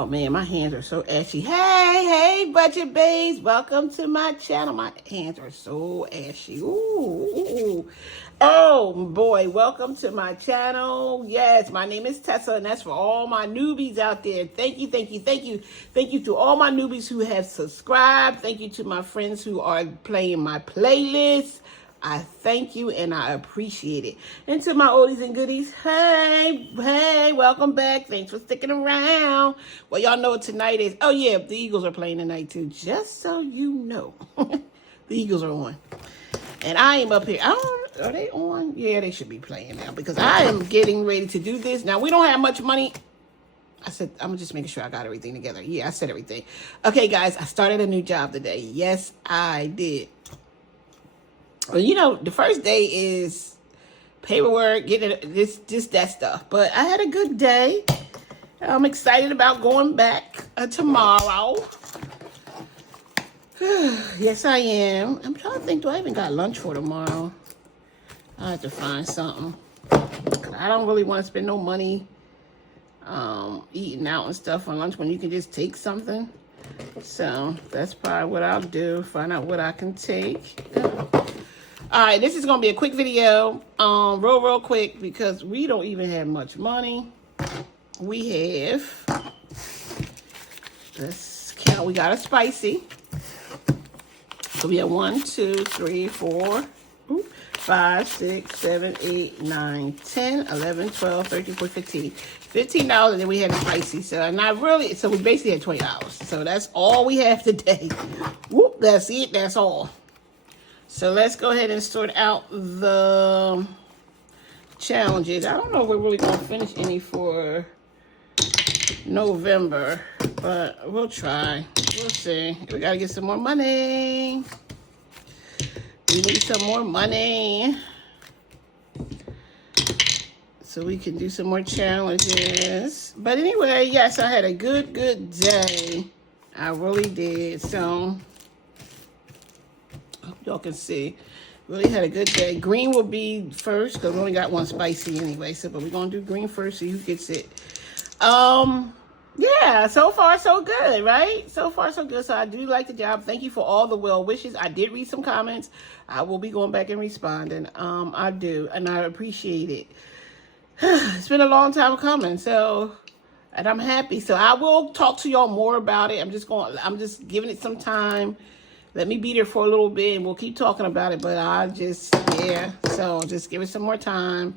Oh man, my hands are so ashy. Hey, budget babes, welcome to my channel. My hands are so ashy. Ooh. Oh boy, welcome to my channel. Yes, my name is Tessa, and that's for all my newbies out there. Thank you to all my newbies who have subscribed. Thank you to my friends who are playing my playlist. I thank you and I appreciate it. And to my oldies and goodies, hey, welcome back. Thanks for sticking around. Well, y'all know what tonight is. Oh yeah, the Eagles are playing tonight too. Just so you know, the Eagles are on. And I am up here. Are they on? Yeah, they should be playing now because I am getting ready to do this. Now, we don't have much money. I'm just making sure I got everything together. Yeah, I said everything. Okay, guys, I started a new job today. Yes, I did. Well, you know, the first day is paperwork, getting that stuff. But I had a good day. I'm excited about going back tomorrow. Yes, I am. I'm trying to think, do I even got lunch for tomorrow? I have to find something. I don't really want to spend no money eating out and stuff on lunch when you can just take something. So that's probably what I'll do. Find out what I can take. All right, this is going to be a quick video, real quick, because we don't even have much money. We have, let's count, we got a spicy. So we have 1, 2, 3, 4, 5, 6, 7, 8, 9, 10, 11, 12, 13, 14, 15. $15, and then we had a spicy. So we basically had $20. So that's all we have today. Whoop, that's it, that's all. So let's go ahead and sort out the challenges. I don't know if we're really going to finish any for November, but we'll try. We'll see. We got to get some more money. We need some more money so we can do some more challenges. But anyway, yes, I had a good day. I really did. So y'all can see, really had a good day. Green will be first because we only got one spicy anyway. So, but we're gonna do green first, see who gets it. Yeah, so far so good, right? So far so good. So I do like the job. Thank you for all the well wishes. I did read some comments. I will be going back and responding. I do, and I appreciate it. It's been a long time coming. So, and I'm happy. So I will talk to y'all more about it. I'm just giving it some time. Let me be there for a little bit, and we'll keep talking about it. But so just give it some more time,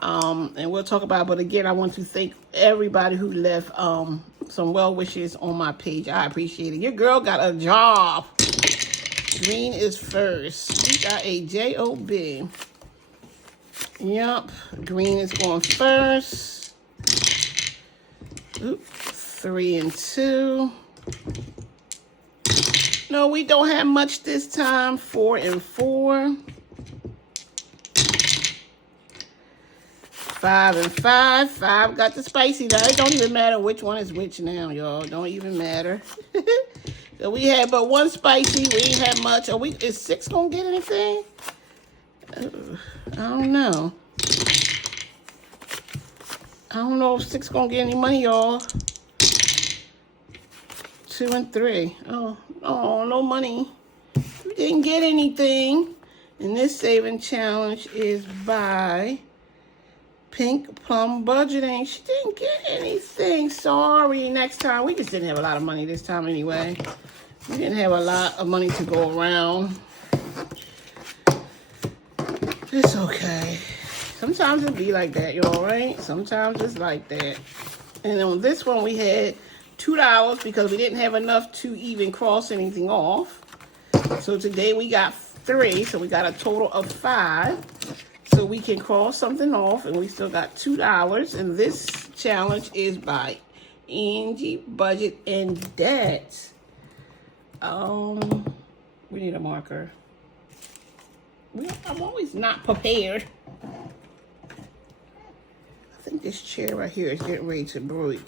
and we'll talk about it. But again, I want to thank everybody who left some well wishes on my page. I appreciate it. Your girl got a job. Green is first. We got a job. Yep, green is going first. Oop, 3 and 2. No, we don't have much this time. 4 and 4. 5 and 5. 5 got the spicy. Now, it don't even matter which one is which now, y'all. Don't even matter. So we had but one spicy. We ain't had much. Is 6 gonna get anything? I don't know. I don't know if 6 gonna get any money, y'all. 2 and 3. Oh, no money. We didn't get anything. And this saving challenge is by Pink Plum Budgeting. She didn't get anything. Sorry. Next time. We just didn't have a lot of money this time anyway. We didn't have a lot of money to go around. It's okay. Sometimes it be like that, y'all, right? Sometimes it's like that. And on this one, we had $2 because we didn't have enough to even cross anything off. So today we got 3, so we got a total of 5. So we can cross something off, and we still got $2. And this challenge is by Angie Budget and Debt. We need a marker. I'm always not prepared. I think this chair right here is getting ready to break.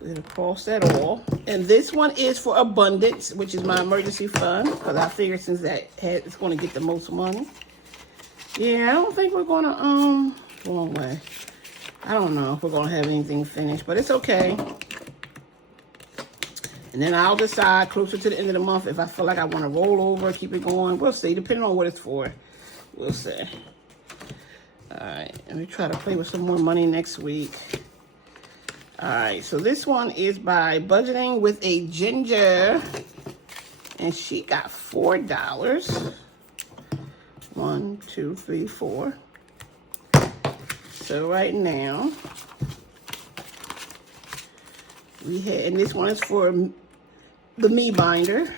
We're going to cross that off. And this one is for abundance, which is my emergency fund. Because I figured since it's going to get the most money. Yeah, I don't think we're going to, wrong way. I don't know if we're going to have anything finished, but it's okay. And then I'll decide closer to the end of the month if I feel like I want to roll over, keep it going. We'll see, depending on what it's for. We'll see. All right, let me try to play with some more money next week. All right, so this one is by Budgeting with a Ginger. And she got $4. 1, 2, 3, 4. So right now, we had, and this one is for the Me Binder.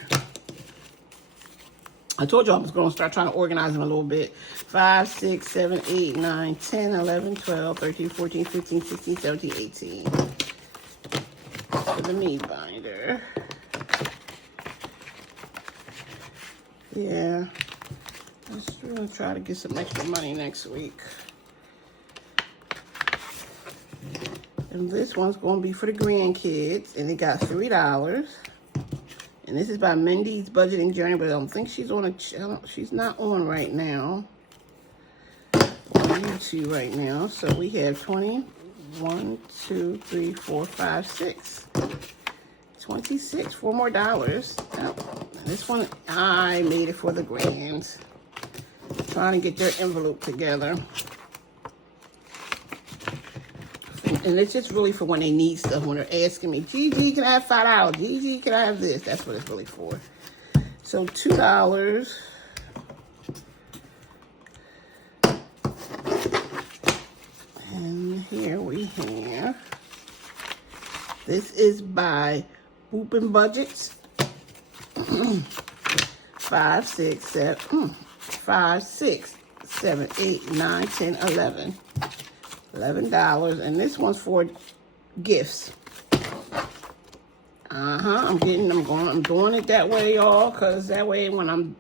I told you I was going to start trying to organize them a little bit. 5, 6, 7, 8, 9, 10, 11, 12, 13, 14, 15, 16, 17, 18. For the Me Binder. Yeah. I'm going to try to get some extra money next week. And this one's going to be for the grandkids. And they got $3. And this is by Mindy's Budgeting Journey. But I don't think she's on a channel. She's not on right now. On YouTube right now. So we have 20. 1, 2, 3, 4, 5, 6. 26. $4 more. Oh, this one, I made it for the grands. Trying to get their envelope together. And it's just really for when they need stuff. When they're asking me, Gigi, can I have $5? Gigi, can I have this? That's what it's really for. So $2. And here we have, this is by Boopin' Budgets. 5, 6, 7, 5, 6, 7, 8, 9, 10, 11. $11. And this one's for gifts. I'm doing it that way, y'all, because that way when I'm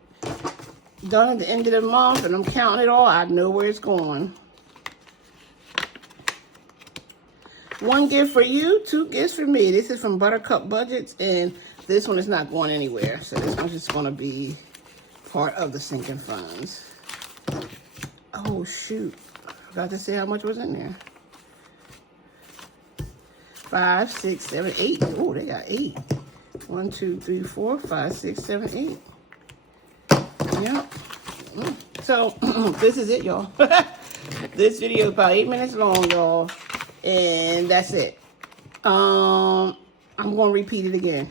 done at the end of the month and I'm counting it all, I know where it's going. 1 gift for you, 2 gifts for me. This is from Buttercup Budgets, and this one is not going anywhere. So this one's just going to be part of the sinking funds. Oh, shoot. Forgot to say how much was in there. 5, 6, 7, 8. Oh, they got 8. 1, 2, 3, 4, 5, 6, 7, 8. Yep. So this is it, y'all. This video is about 8 minutes long, y'all. And that's it. I'm going to repeat it again.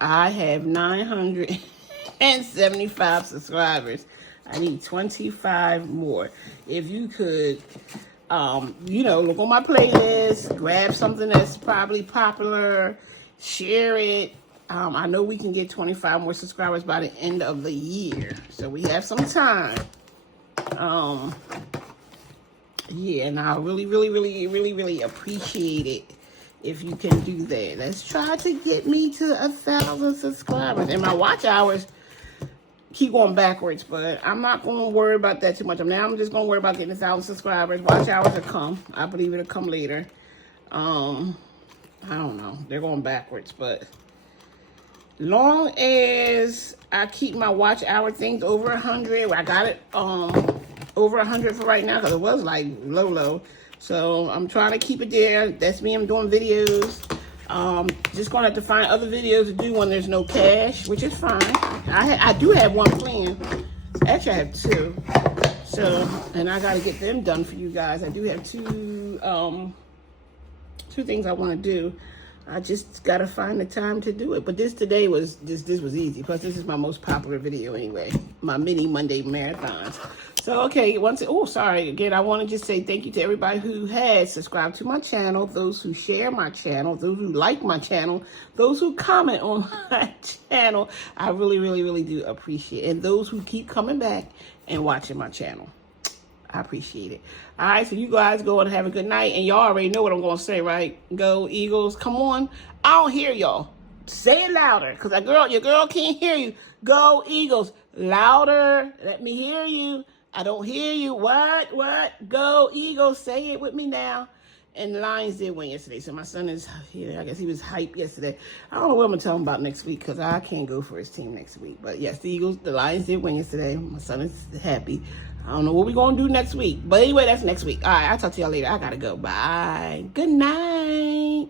I have 975 subscribers. I need 25 more. If you could, look on my playlist, grab something that's probably popular, share it. I know we can get 25 more subscribers by the end of the year. So we have some time. Yeah, and I really appreciate it if you can do that. Let's try to get me to 1,000 subscribers. And my watch hours keep going backwards, but I'm not going to worry about that too much. I'm just going to worry about getting 1,000 subscribers. Watch hours will come. I believe it'll come later. I don't know. They're going backwards, but long as I keep my watch hour things over 100, I got it over 100 for right now because it was like low. So I'm trying to keep it there. That's me. I'm doing videos. Just gonna have to find other videos to do when there's no cash, which is fine. I do have one plan. Actually, I have 2. So, and I gotta get them done for you guys. I do have 2 things I want to do. I just gotta find the time to do it. But this was easy. Plus, this is my most popular video anyway. My mini Monday marathons. So, okay, again, I want to just say thank you to everybody who has subscribed to my channel, those who share my channel, those who like my channel, those who comment on my channel. I really do appreciate it. And those who keep coming back and watching my channel. I appreciate it. All right, so you guys go and have a good night. And y'all already know what I'm going to say, right? Go Eagles. Come on. I don't hear y'all. Say it louder, because your girl can't hear you. Go Eagles. Louder. Let me hear you. I don't hear you. What? Go Eagles. Say it with me now. And the Lions did win yesterday. So my son is here. I guess he was hyped yesterday. I don't know what I'm going to tell him about next week because I can't go for his team next week. But yes, the Lions did win yesterday. My son is happy. I don't know what we're going to do next week. But anyway, that's next week. All right, I'll talk to y'all later. I got to go. Bye. Good night.